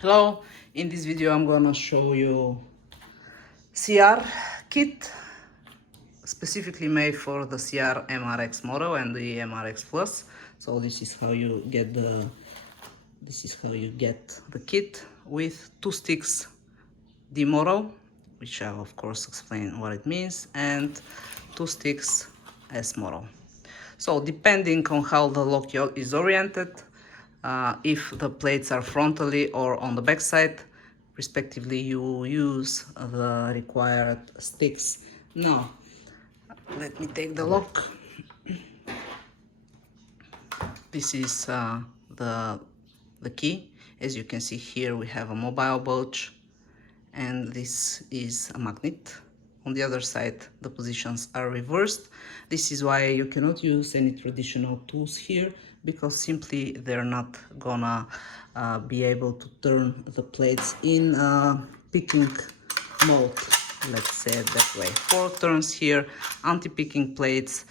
Hello, in this video I'm gonna show you CR kit specifically made for the CR MRX model and the MRX Plus. So this is how you get the kit with two sticks D model, which I'll of course explain what it means, and two sticks S model. So depending on how the lock is oriented, if the plates are frontally or on the back side, respectively, you use the required sticks. Now, let me take the lock. This is the key. As you can see here, we have a mobile bulge, and this is a magnet. On the other side, the positions are reversed. This is why you cannot use any traditional tools here, because simply they're not gonna be able to turn the plates in picking mode, let's say it that way. 4 turns here, anti-picking plates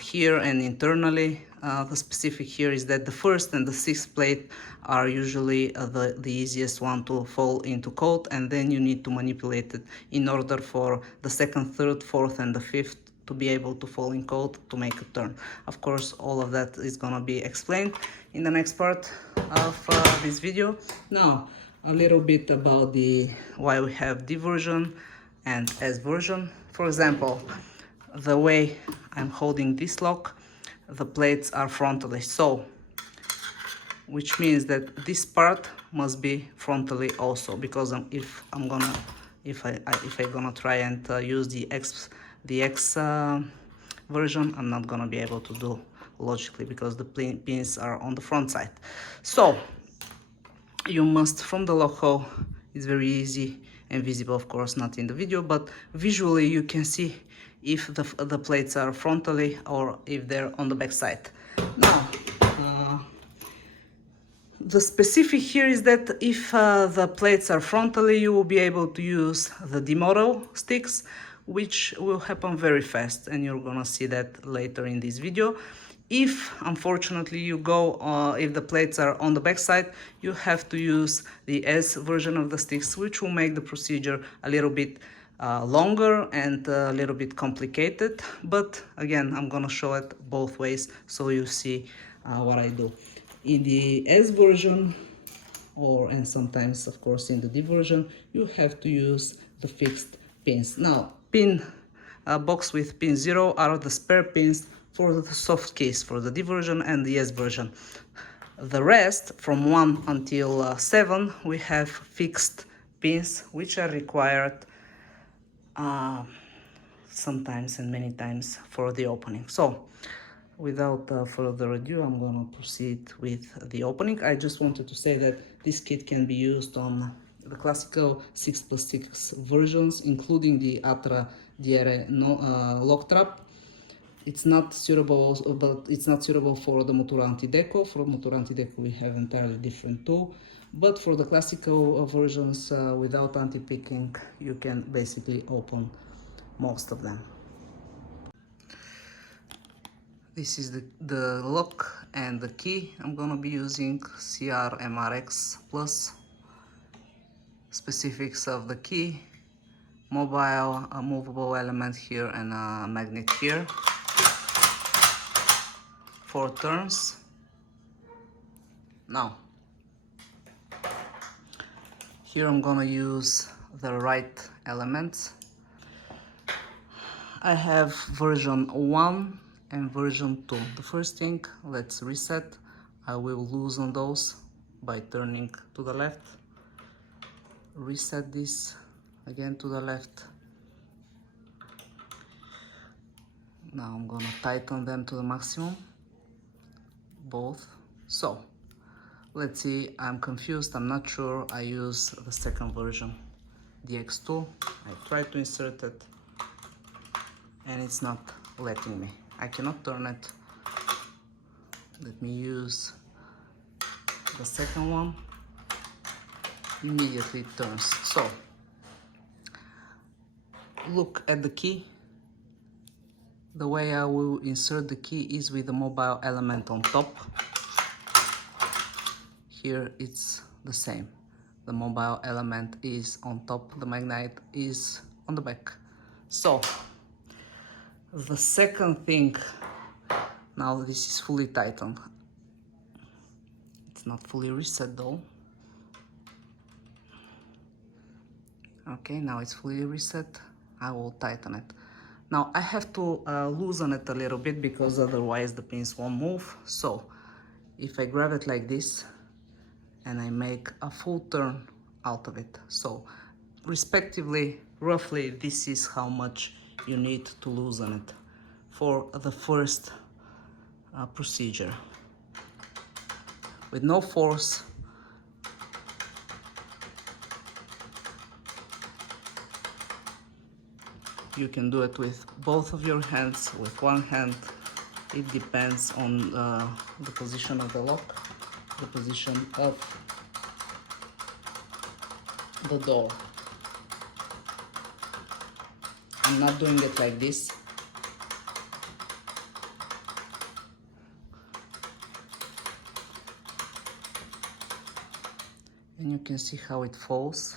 here and internally. The specific here is that the first and the sixth plate are usually the easiest one to fall into cold, and then you need to manipulate it in order for the second, third, fourth and the fifth to be able to fall in cold to make a turn. Of course, all of that is gonna be explained in the next part of this video. Now, a little bit about why we have D version and S version. For example, the way I'm holding this lock, the plates are frontally, so which means that this part must be frontally also, because if I'm gonna try and use the X version, I'm not gonna be able to do logically, because the pins are on the front side. So you must, from the lock hole, it's very easy and visible, of course not in the video, but visually you can see if the plates are frontally or if they're on the back side. Now, the specific here is that if the plates are frontally, you will be able to use the D model sticks, which will happen very fast, and you're gonna see that later in this video. If unfortunately you go, if the plates are on the back side, you have to use the S version of the sticks, which will make the procedure a little bit longer and a little bit complicated. But again, I'm gonna show it both ways so you see what I do. In the S version, and sometimes of course in the D version, you have to use the fixed pins. Now, box with pin 0 are the spare pins for the soft keys for the D version and the S version. The rest, from 1 until 7, we have fixed pins, which are required sometimes and many times for the opening. So without further ado, I'm gonna proceed with the opening. I just wanted to say that this kit can be used on the classical 6+6 versions, including the Atra Diere lock trap. It's not suitable, but it's not suitable for the Motura Anti-Deco. For Motura Anti-Deco, we have entirely different tool. But for the classical versions without anti-picking, you can basically open most of them. This is the lock and the key. I'm gonna be using CR MRX Plus. Specifics of the key: mobile, a movable element here and a magnet here. 4 turns. Now, here I'm gonna use the right elements. I have version 1 and version 2. The first thing, let's reset. I will loosen those by turning to the left. Reset this again to the left. Now I'm gonna tighten them to the maximum, both. So let's see, I'm confused, I'm not sure. I use the second version, the X2. I tried to insert it and it's not letting me. I cannot turn it. Let me use the second one. Immediately it turns. So look at the key. The way I will insert the key is with the mobile element on top. Here it's the same. The mobile element is on top, the magnet is on the back. So the second thing, now this is fully tightened. It's not fully reset though. Okay, now it's fully reset. I will tighten it. Now I have to loosen it a little bit because otherwise the pins won't move. So if I grab it like this and I make a full turn out of it, so respectively, roughly, this is how much you need to loosen it for the first procedure. With no force, you can do it with both of your hands, with one hand. It depends on the position of the lock, the position of the door. I'm not doing it like this. And you can see how it falls.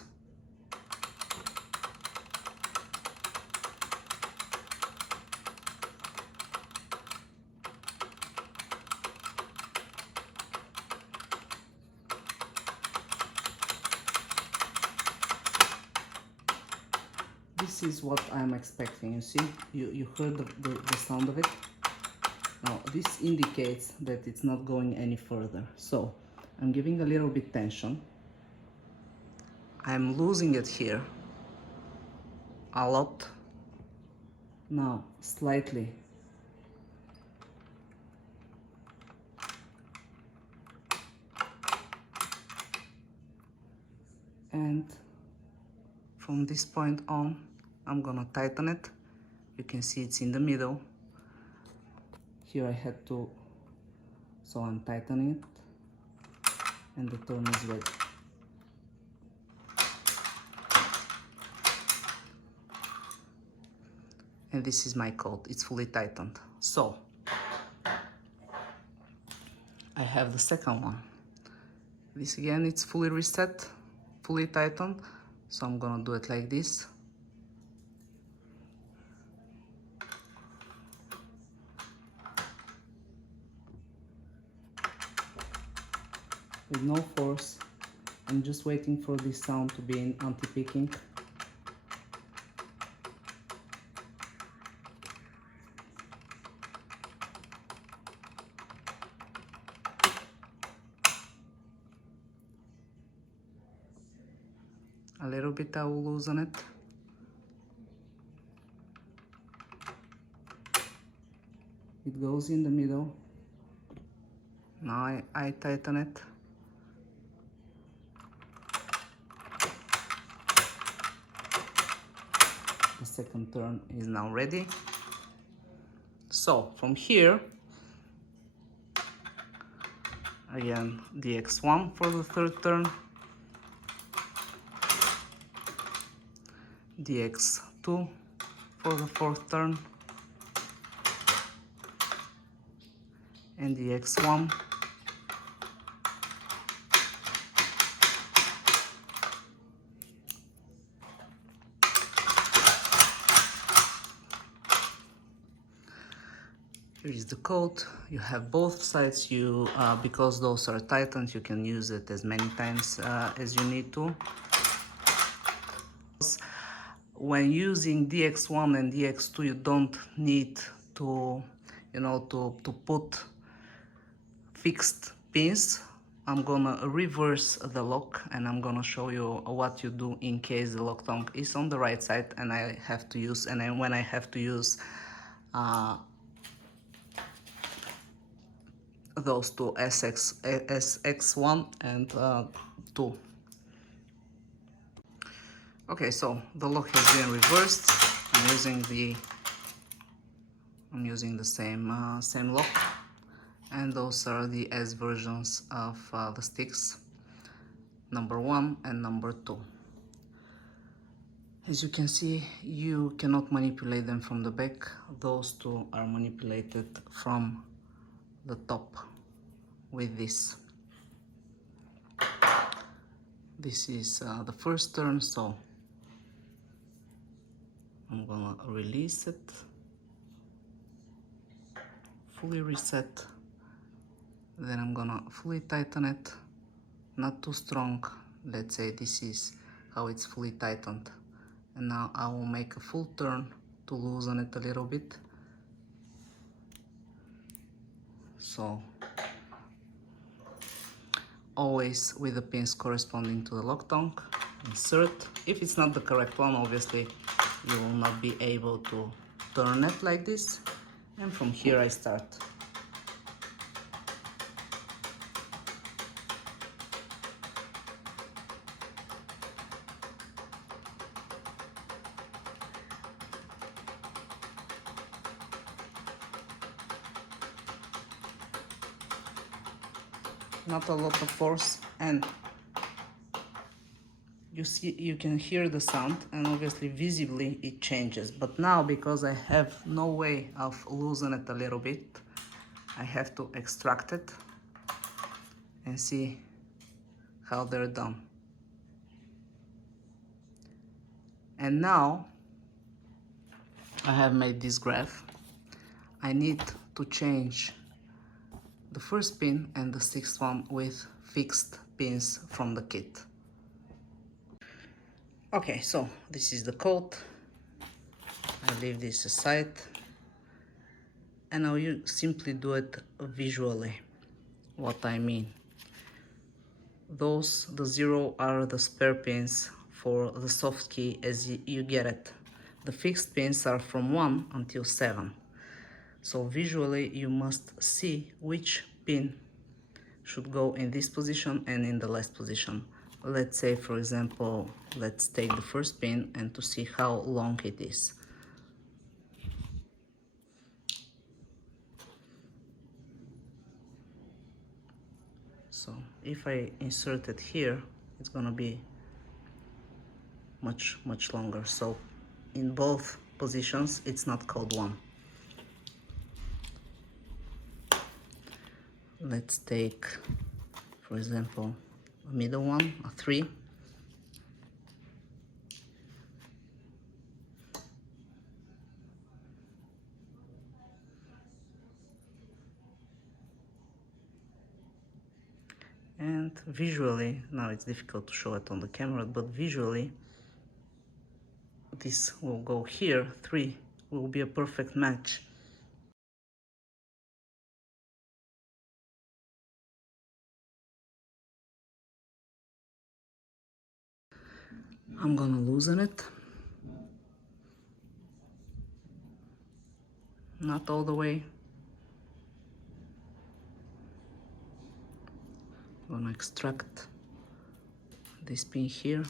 This is what I'm expecting. You see, you heard the sound of it. Now this indicates that it's not going any further. So I'm giving a little bit tension. I'm losing it here a lot. Now slightly. And from this point on, I'm gonna tighten it. You can see it's in the middle. Here I had to, so I'm tightening it, and the turn is ready. And this is my code, it's fully tightened. So, I have the second one. This again, it's fully reset, fully tightened. So I'm gonna do it like this. With no force. I'm just waiting for this sound to be in anti-picking. A little bit I will loosen it. It goes in the middle. Now I tighten it. The second turn is now ready. So from here, again DX1 for the third turn, DX2 for the fourth turn, and DX1 Here is the code. You have both sides. Because those are tightened, you can use it as many times as you need to. When using DX1 and DX2, you don't need to, to put fixed pins. I'm gonna reverse the lock and I'm gonna show you what you do in case the lock tongue is on the right side and I have to use, when I have to use those two SX1 and 2. Okay, so the lock has been reversed. I'm using the same lock, and those are the S versions of the sticks, number 1 and number 2. As you can see, you cannot manipulate them from the back. Those two are manipulated from the top with this. This is the first turn, so I'm gonna release it, fully reset, then I'm gonna fully tighten it, not too strong. Let's say this is how it's fully tightened. And now I will make a full turn to loosen it a little bit. So always with the pins corresponding to the lock tongue, insert. If it's not the correct one, obviously you will not be able to turn it like this. And from here I start. Not a lot of force, and you can hear the sound, and obviously visibly it changes. But now, because I have no way of loosening it a little bit, I have to extract it and see how they're done. And now I have made this graph. I need to change the first pin and the sixth one with fixed pins from the kit. Okay, so this is the code. I leave this aside, and now you simply do it visually. What I mean, the zero are the spare pins for the soft key as you get it. The fixed pins are from 1 until 7. So visually you must see which pin should go in this position and in the last position. Let's say, for example, let's take the first pin and to see how long it is. So if I insert it here, it's gonna be much longer. So in both positions it's not code 1. Let's take, for example, a middle one, a 3. And visually, now it's difficult to show it on the camera, but visually this will go here. 3 will be a perfect match. I'm gonna loosen it, not all the way. I'm gonna extract this pin here.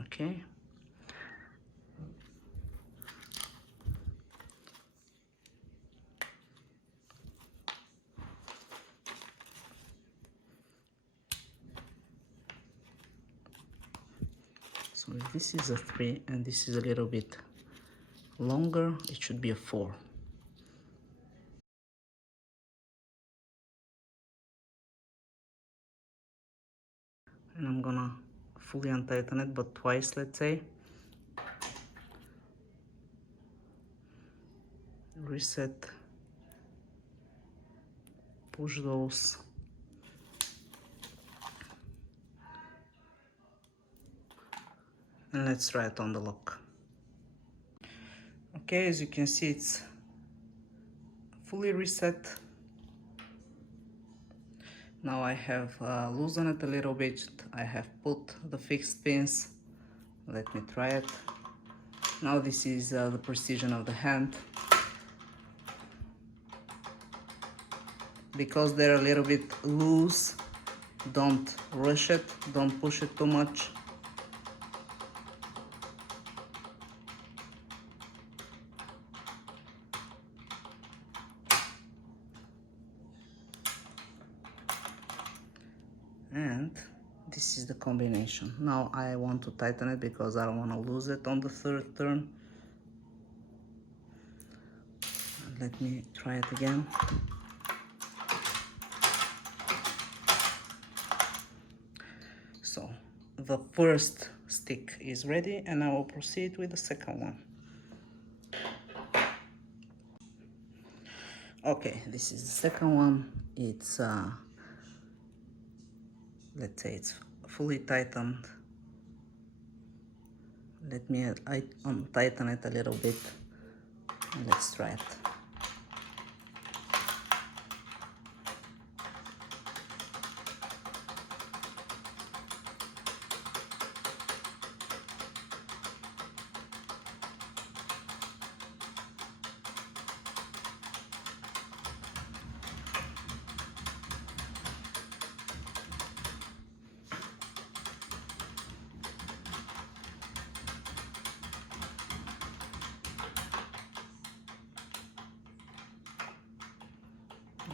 Okay. So if this is a 3 and this is a little bit longer, it should be a 4. And I'm gonna fully untighten it, but twice, let's say. Reset, push those, and let's try it on the lock. Okay, as you can see, it's fully reset. Now I have loosened it a little bit. I have put the fixed pins. Let me try it. Now this is the precision of the hand. Because they're a little bit loose, don't rush it, don't push it too much. And This is the combination. Now I want to tighten it because I don't want to lose it on the third turn. Let me try it again. So the first stick is ready, and I will proceed with the second one. Okay, this is the second one. It's let's say it's fully tightened. Let me tighten it a little bit. Let's try it.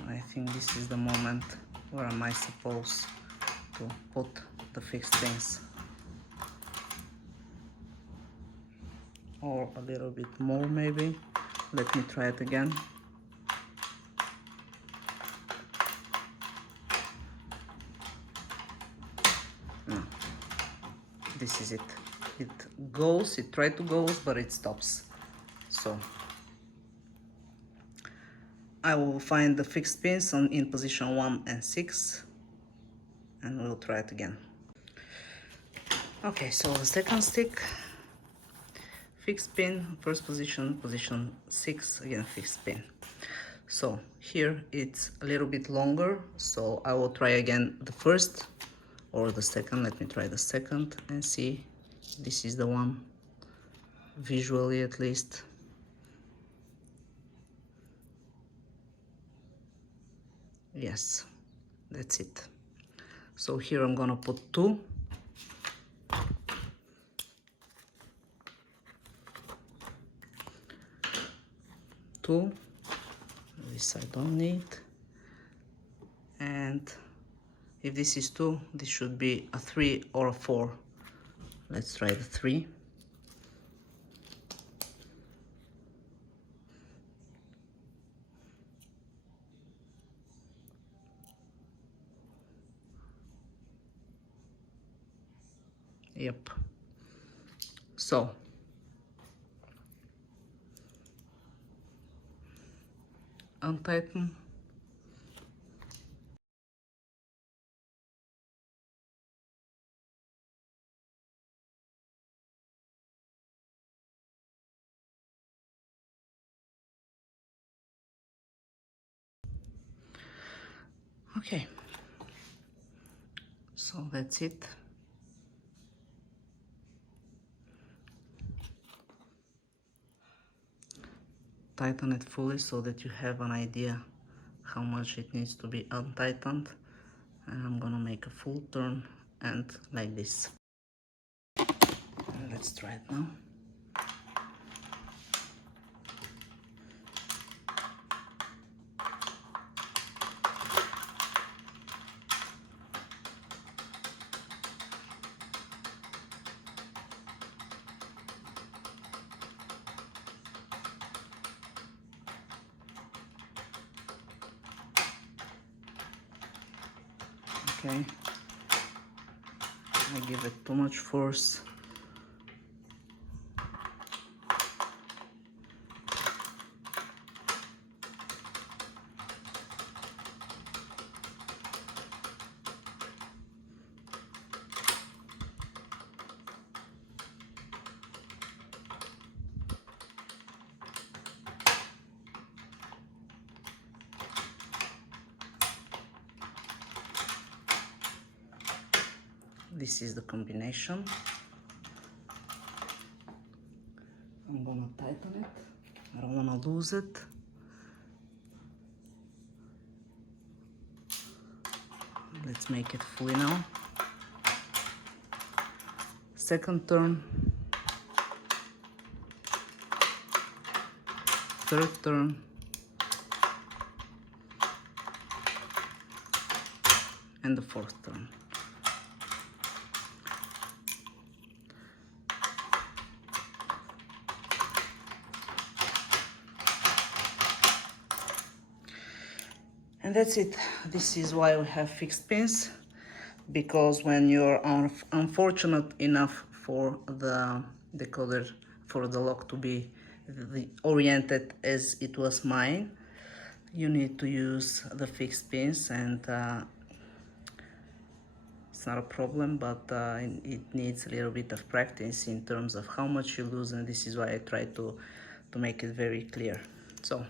I think this is the moment where am I supposed to put the fixed pins, or a little bit more maybe. Let me try it again. No, this is it. It goes, it tried to go, but it stops. So I will find the fixed pins in position 1 and 6, and we'll try it again. Okay, so the second stick, fixed pin, first position, position 6, again fixed pin. So here it's a little bit longer, so I will try again the first or the second. Let me try the second and see. This is the one, visually at least. Yes, that's it. So here I'm gonna put 2. This I don't need. And if this is 2, this should be a 3 or a 4. Let's try the 3. Yep. So untighten. Okay, so that's it. Tighten it fully so that you have an idea how much it needs to be untightened. And I'm gonna make a full turn and like this. Let's try it now. Okay, I give it too much force. This is the combination. I'm gonna tighten it. I don't wanna lose it. Let's make it fully now. Second turn. Third turn. And the fourth turn. And that's it. This is why we have fixed pins, because when you're unfortunate enough for the decoder, for the lock to be oriented as it was mine, you need to use the fixed pins, and it's not a problem, but it needs a little bit of practice in terms of how much you lose, and this is why I try to make it very clear. So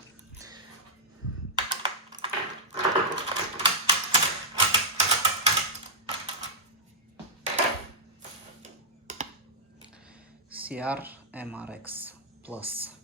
CR MRX Plus.